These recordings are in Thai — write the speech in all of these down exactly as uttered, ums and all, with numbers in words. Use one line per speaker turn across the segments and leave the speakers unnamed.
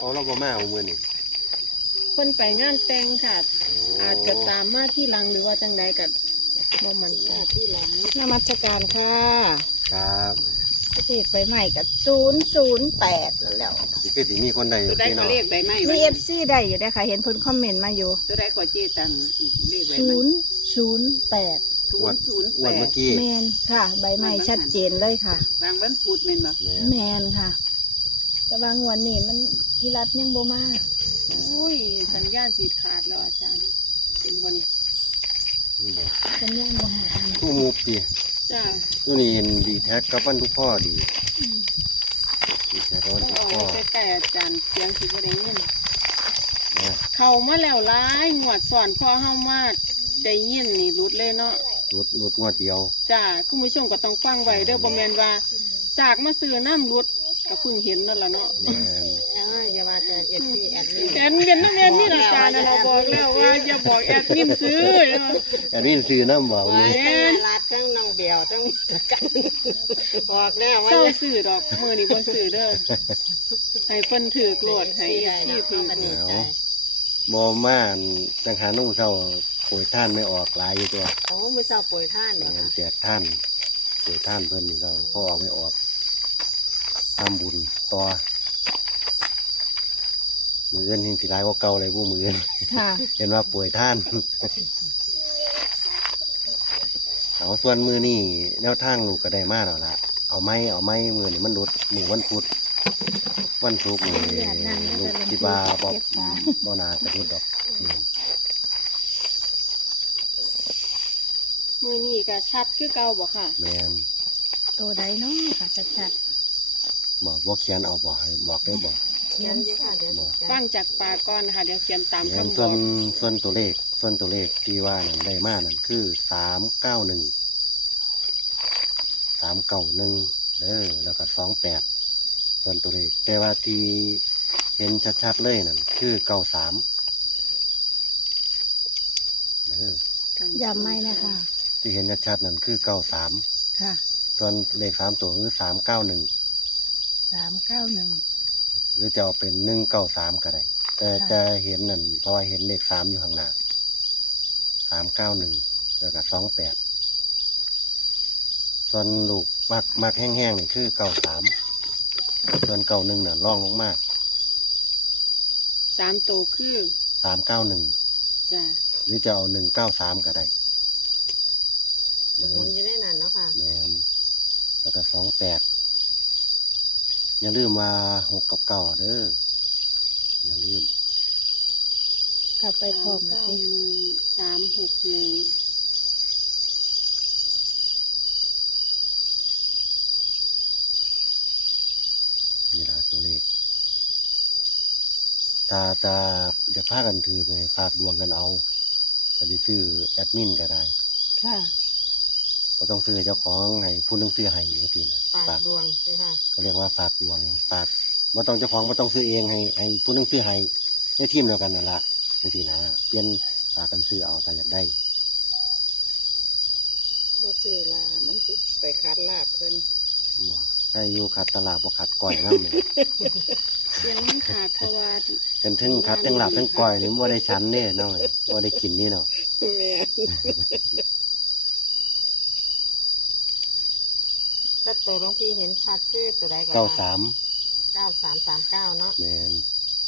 เอาเราบ่มาเอามือนี่
เพิ่นไปงานแต่งค่ะอาจจะตามมาที่หลังหรือว่าจังใดกับบ่มันใจที่หลังนมัสการค่ะ
ครับ
เลขใบใหม่กับศูนย์ศูนย์แปดแล้ว
สิคือสิมีคนใดอยู่
ตัวใด
พี่
ก็
น้อง
เรียกใบไม้
มีเอฟซีได้อยู่ได้ค่ะ เห็นเพิ่นคอมเมนต์มาอยู่
ตัวใดก็เจตังเรียกใบ
ศู
ไม้
นย์ศูนย์แปด
ศูนย์ศูนย์
อ้
แป
วน
ด
เมื่อกี้
แมนค่ะ ใบใหม่ชัดเจนเลยค่ะ
บางวันพูดเมนบ่
แม่
แมนค่ะ แต่บางวันนี่มันพิรัตยังบ่มา
อุ้ยสัญญาณสีขาดแล้วอาจารย์เป็นวันนี้
นี่แหละ
สัญญาณบ่หอด
ตู้มูปี
จ้า
ตู้นี้เห็นดีแท็กกับวันทุกพ่อดีดีแท็กกับวัน
ต้อง
ทุก
เอา
พ่อ
ไว้ใกล้ๆอาจารย์เสียงสิบได้ยิน
นะ
เข้ามาแล้วร้ายงวดสอนพ่อเฮามาได้ยินนี่รุดเลยเนาะ
รถรถงวดเดียว
จ้าคุณผู้ชมก็ต้องฟังไว้เด้อบ่แม่นว่าจากมาซื้อน้ำรุดก็เพิ่งเห็นนั่นล่ะเนาะ
แม่น
อย่าว่าแต่เอฟซีแอดมิน
แอนเป็นนักเรียนนี่อาจารย์น่ะเราบอกแล้วว่าอย่าบอกแอดมินซื้อเนาะ
แอดมินซื้อน้ำบ่เลย
แม่น
รัดทั้งน้องเบียวทั้งกันบอกแล้วว่า
เศร้าซื้อดอกมื้อนี้บ่ซื้อเด้อให้เพิ่นถือกโลดให้ที่ถือก
เอาบ่มาอันจังหานุ่งเศร้าโปรยท่านไม่ออกหลายอยู่ตัว
โอ้มือเศร้าป่วยท่าน
แม่
เนาะ
นแจกท่านโปรยท่านเพิ่นนี่เราพ่อออกไม่ออกทำบุญต่อมือเงินหิ้งสิร้ายกว่าเก่าเลยผู้มือเงิน
ค่ะ
เห็นว่าป่วยท่าน เอาส่วนมือนี่แนวทางลูกก็ได้มากแล้วล่ะ เอาไม้เอาไม้มือนี่มันหลุดมือวันพุธวันศุกร์นี่ลูกคิดว่าบ่บ่นากระทุดดอกอืม
มื้อนี้ก็ชัดคือเก่าบ่ค่ะ
แม่น
ตัวใดเนาะค่ะชัด
บอกว่าเขียนเอาบอกให้บอกได้บอก
ๆ
เขี
เขี
ย
ย
น
น
เยอะค่ะเดี๋ยว
บอก
ฟังจากปากก่อนนะคะเดี๋ยวเขียนตาม
แม่น
คำบ
ส่ว
อน ก
ส่วนตัวเลขส่วนตัวเลขที่ว่านั่นได้มากนั่นคือสามเก้าหนึ่งสามเก้าหนึ่งเด้อแล้วก็สองแปดส่วนตัวเลข แต่ว่าที่เห็นชัดๆเลยนั่นคือเก้าสามเด้อ
ย้ำไม่นะคะ
ที่เห็นชัดๆนั่นคือเก้าสาม
ค่ะ
ส่วนเลขสามตัวคือสามเก้าหนึ่ง
สามเก้าหนึ่ง
หรือจะเอาเป็นหนึ่งเก้าสามก็ได้ แต่
ค่ะ
จะเห็นนั่นเพราะว่าเห็นเลขสามอยู่ข้างหน้าสามเก้าหนึ่งแล้วก็สองแปดส่วนลูกมักมักแห้งๆนี่คือเก้าสามส่วนเก้าหนึ่งน่ะร่องลงมาก
สามตัวคือ
สามเก้าหนึ่ง
จ้า
หรือจะเอาหนึ่งเก้าสามก็ได้
มันจะได้นานเนาะค่ะ
แมนแล้วก็สองแปดอย่าลืมว่าหกกับเก้าเด้ออย่าลืม
กลับไปพร้อมมา
เก้า
ติ
หนึ่งสามหกหนึ่ง
นี่ละตัวเลขตาตาจะพากันถือไปฝากดวงกันเอาแต่ที่ซื้อแอดมินก็ได้
ค่ะ
ก็ต้องซื้อเจ้าของให้ผู้หนึงซื้อให้อย่างนี้นะ
ปาก
ฝาก
ดวงใช่ค่ะ
ก็เรียกว่าฝากดวงฝากว่าต้องเจ้าของว่าต้องซื้อเองให้ให้ผู้หนึงซื้อให้ในทีมเดียวกันนั่นละอย่างที่นะเปลี่ยนฝากกันซื้อเอาถ้าอยากได้
บ่ซื้อละมันสิไปคัดลาบเพิ่น
บ่ถ้าอยู่ขัดตลาดบ่ขัดก้อยน้ำเลย
เสียงมันขาดเพราะว่า
กันทั้งขัดทั้งหลับทั้งก้อยนี่บ่ได้ชั้นเนี่ยน้อยบ่ได้กินนี่เนาะ
แม่ ถ้าตัวหลวงพี่เห็นชัดคือตัวใดก็
เก้าสาม
เก้าสามสามเก้าเนาะ
แมน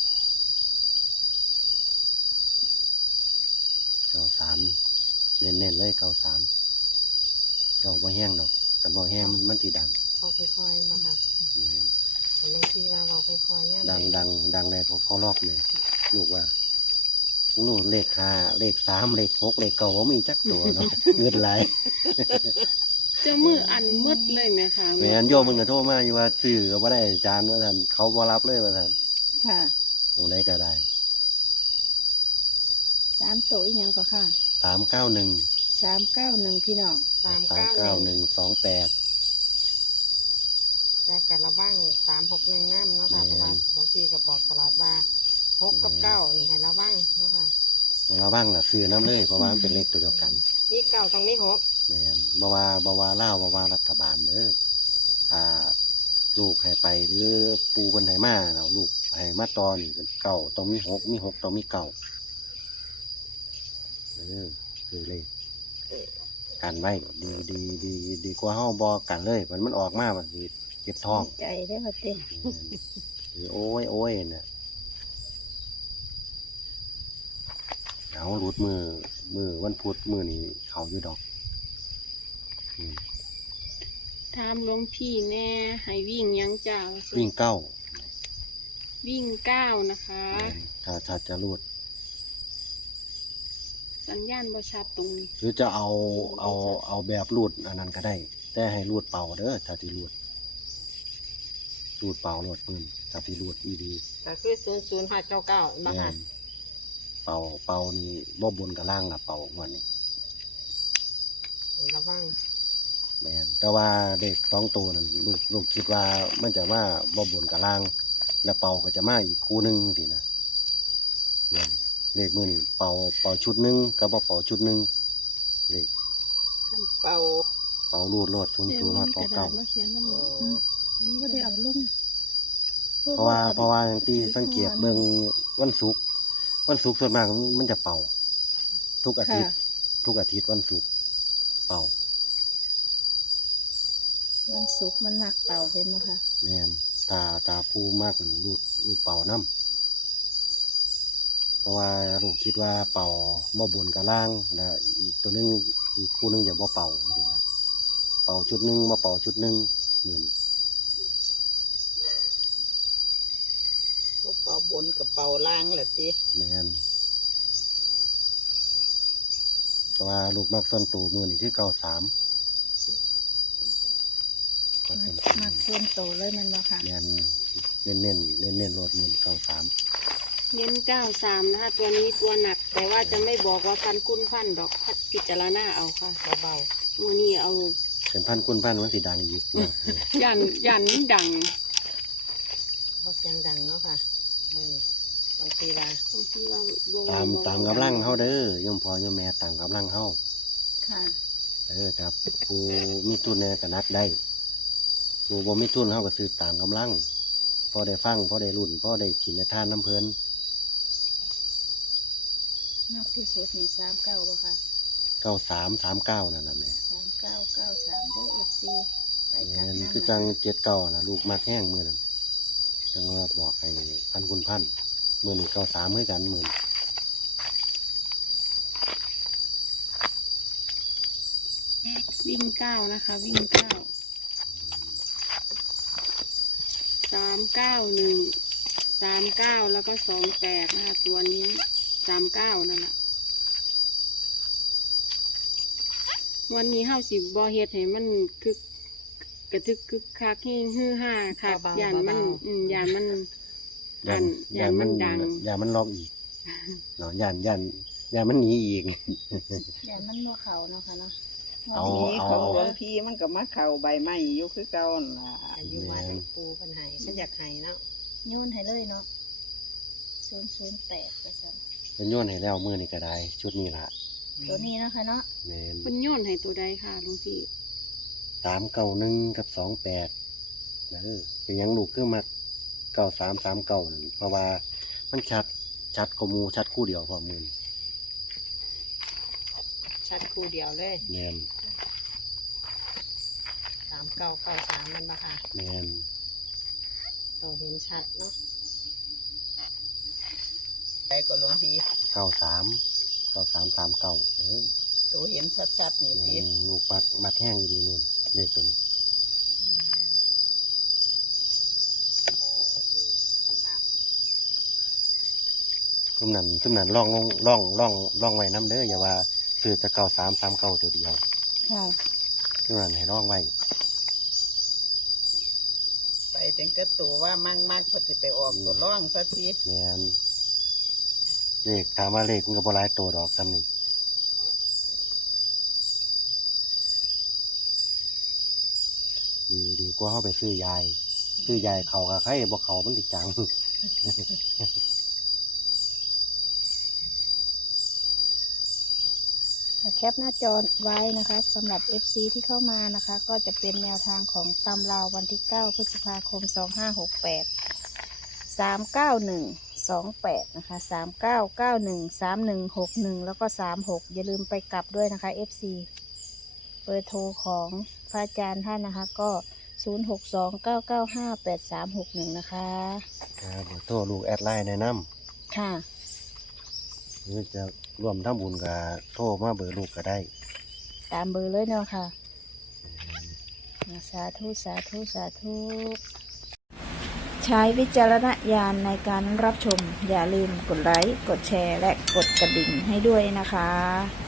เก้าสามเน้นๆเลยเก้าสามเจ้าบ่แห้งดอกกันบ่แห้งมันมันสิดัง
เอาค่อยๆมาค่ะ
แม่น
หลวงพี่ว่าเราค่อยๆเนี่ย
ดังดังดังเลยเขาเขาลอกเลยลูกว่าลูกเลขห้าเลขสามเลขหกเลขเก้าว่ามีจักตัวเนาะ เงินไหลาย
เจะมืออันมืดเลยไหมคะ
แม่นโยมมึงก็โทรมาอยู่ว่าซื้อก็บ่ได้อาจารย์ว่าท่านเขาบ่รับเลยว่าท่าน
ค่ะ
ตรงไหนก็ได้
สามตัวอีกยังก็ค่ะ
สามเก้าหนึ่ง
สามเก้าหนึ่งพี่น้อง
สาม
สาม
เก้า
เก้า
ห
ห
นึ่
นึ่
ง
งสองแปด
แต่กระว่างสามหกหนึ่งน้ำเนาะค่ะเพราะว่าหลวงพี่ก็บอกตลอดว่าหกกับเก้านี่ให้ระวังเนาะค่ะ
เราบ้างล่ะซื้อน้ำเลยเพราะว่ามันเป็นเลขตัวเดียวกัน
นี่เก้าตรงนี้หก
แม่นบาวาบาวาเล่าวบาวารัฐบาลเด้อถ้าลูกให้ไปหรือปูคนไหนมาเราลูกไปให้มาต่อนี่เก้าต้องมีหกมีหกต้องมีเก้าเออคือเลยกันไว้ดีดีดีดีกว่าเฮาบ่กันเลยมันมันออกมามันสิเจ็บท้อง
ใจได้อค่ะเต้
เออโอ้ยโอ้ยน่ะเอาหลุดมือมือวันพุธมือนี่เขาอยู่ดอกอืม
ถามหลวงพี่แน่ให้วิ่งหยังจ้า
วิ่งเก้า
วิ่งเก้านะคะ
ถ้าถ้าจะรูด
สัญญาณบ่ชัดตรงนี้
หรือจะเอาเอาเอาแบบรูดอันนั้นก็ได้ แต่ให้รูดเป่าเด้อถ้าที่รูดรูดเป่ารูดปืนถ้าที่รูดอีดี
ก็คือศูนย์ศูนย์ห้าเก้าเก้าบ้าง
แม่
ค่ะ
นเป่าเป่านี่บ่บนกับล่างนะเป่าวันนี้
ระวัง
แม่นแต่ว่าเด็กสองตัวนั่นลูกลูกคิดว่ามันจะมาบ่บนกับล่าง แล้วเป่าก็จะมาอีกคู่หนึงสินะเนี่ยเลขมือนี่เป่าเป่าชุดหนึงกับบ่เป่าชุดหนึงเลข
ขั้นเป่า
เป่ารูดรดศูนย์ศูนย์รด
ก
เป่า
ระดา
เก่า
ษมาเขียนน้ำ
โอ้
มัน
อันนี้ก็ได้เอาลง
เพราะว่าเพราะว่าอย่างที่สังเกตเบิ่งวันศุกร์วันศุกร์ส่วนมากมันจะเป่า ทุกอาทิตย์ ทุกอาทิตย์วันศุกร์เป่า
วันศุกร์มันมักเป่าเป็นมั้งค่ะ
แม่นตาตาผู้มากรูดรูดเป่าน้ำเพราะว่าลูกคิดว่าเป่าบ่บนกับล่างแล้วอีกตัวหนึงอีกคู่หนึงอย่าบ่เป่าจริงๆนะเป่าชุดหนึงมาเป่าชุดหนึงเหมือน
เป่าบนกับเป่าล่างแหละตี
แม่นแต่ว่าลูกมักส่วนตัวมือนี่คือเก้าสามมักส่วนตัว
มักส่วนโตเลยแมันบ่ค่ะ
แม่นเน้นเน้นเน้นเน้นๆโหลดมือเก้าสาม
เน้นเก้าสามนะคะ ตัวนี้ตัวหนัก แต่ว่าจะไม่บอกว่าพันคุ้นพันดอกพัดพิจารณาเอาค่ะ
เบา
มือนี้เอา
เป็นพันคุณพันมันสีดังอีกนะ
ยันยันมันดัง
ๆเพราะเสียงดังเนาะค่ะมือบางทีว่า
บางทีว่าบ่
ตาม
บ่
ตามกำลังเฮาเด้อยมพ่อยมแม่ตามกำลังเฮา
ค่ะ
เออครับผู้มีทุนเนี่ยก็นัดได้ผู้บ่มีทุนเฮาก็ซื้อตามกำลังพอได้ฟังพอได้รุ่นพอได้กินในท่านน้ำเพลิน
มากที่สุดนี่สามเก้าบ่ค่ะ
เก้าสามสามเก้านั่นน่ะแม่
สามเก้าเก้าสามเด้อเอฟซีไปกลับ
แม่น
น้ำ
คือจังเจ็ดเก้าน่ะลูกมากแห้งมือนั่นจังว่าบอกให้พันคุณพันมือนี่เก้าสามคือกันมือ
วิ่งเก้านะคะ วิ่งเก้าสามเก้าหนึ่งสามเก้าแล้วก็สองแปดนะคะ ตัวนี้สามเก้านั่นแหละวันนี้เฮาสิบอเฮ็ดให้มันคึกกระทึกคึกคักให้ฮือฮ่าคักยานมันอืมยานมัน
ยัน
ยันมันดัง
ยันมันลอกอีกเนาะยันยันยันมันหนีอีก
อย่ามันมัวเขาเนาะค่ะเนาะ
เอา
ทีนี้
เอา
ของหลวงพี่มันก็มาเข่าใบไม้อยู่คือเก่านั่นล่ะ
อายุว่าให้ปูเพันไห้ฉันอยากไห้เนาะ
โยนให้เลยเนาะศูนย์ศูนย์แปดไปสั่น
เป็นโยนให้แล้วมือนี่ก็ได้ ชุดนี้ละ
ตัวนี้เนาะค่ะเนาะ
แมน
เพิ่นโยนให้ตัวใดค่ะหลุงพี่
สามเก้าหนึ่งกับสองแปดเออเป็นหยังลูกคือมาเก้าสามสามเก้านั่นเพราะว่ามันชัดชัดกว่าหมูชัดคู่เดียวพอมือนี่
ชัดคู่เดียวเลย
แมน
สามเก้าเก้าสามมันมาค่ะ
แมน
เราเห็นชัดเนาะ
ไปก็หลวงพี่
เก้าสามเก้าสามสามเก้าเออ
ตัวเห็นชัดๆนี่
แม
ติ
นลูกมักมักแห้งอยู่ดีนี่เลขตัวนี้ซุ่มนั้นซุ่มนั้นล่องลงล่องล่องล่องไว้น้ำเด้ออย่าว่าซื้อจะเก้าสามสามเก้าตัวเดียว
ค่ะ
ซุ่มนั้นให้ล่องไว้
ไปถึงก็ตัวว่ามั่งมากพอจะไปออกตัวร่องสักที
แมนเลขถามว่าเลขมันก็บ่หลายตัวดอกซ้ำนี่ดีดีกว่าเขาไปซื้อยายซื้อยายเขากับใครบ่เขามันติดจัง
แคปหน้าจอไว้นะคะสำหรับ เอฟ ซี ที่เข้ามานะคะ ก็จะเป็นแนวทางของตำราววันที่ เก้า พฤษภาคม สองห้าหกแปด
สามเก้าหนึ่งสองแปดนะคะสามเก้าเก้าหนึ่งสามหนึ่งหกหนึ่งแล้วก็สามหกอย่าลืมไปกลับด้วยนะคะ เอฟ ซี เบอร์โทรของพระอาจารย์ท่านนะคะก็ศูนย์หกสองเก้าเก้าห้าแปดสามหกหนึ่งนะคะ
ครับเบอร์โทรลูกแอดไลน์แนะน
ค่ะ
ำหรือจะร่วมทำบุญกับโทรมาเบอร์ลูกก็ได้
ตามเบอร์เลยเนาะค่ะสาธุสาธุสาธุใช้วิจารณญาณในการรับชมอย่าลืมกดไลค์กดแชร์และกดกระดิ่งให้ด้วยนะคะ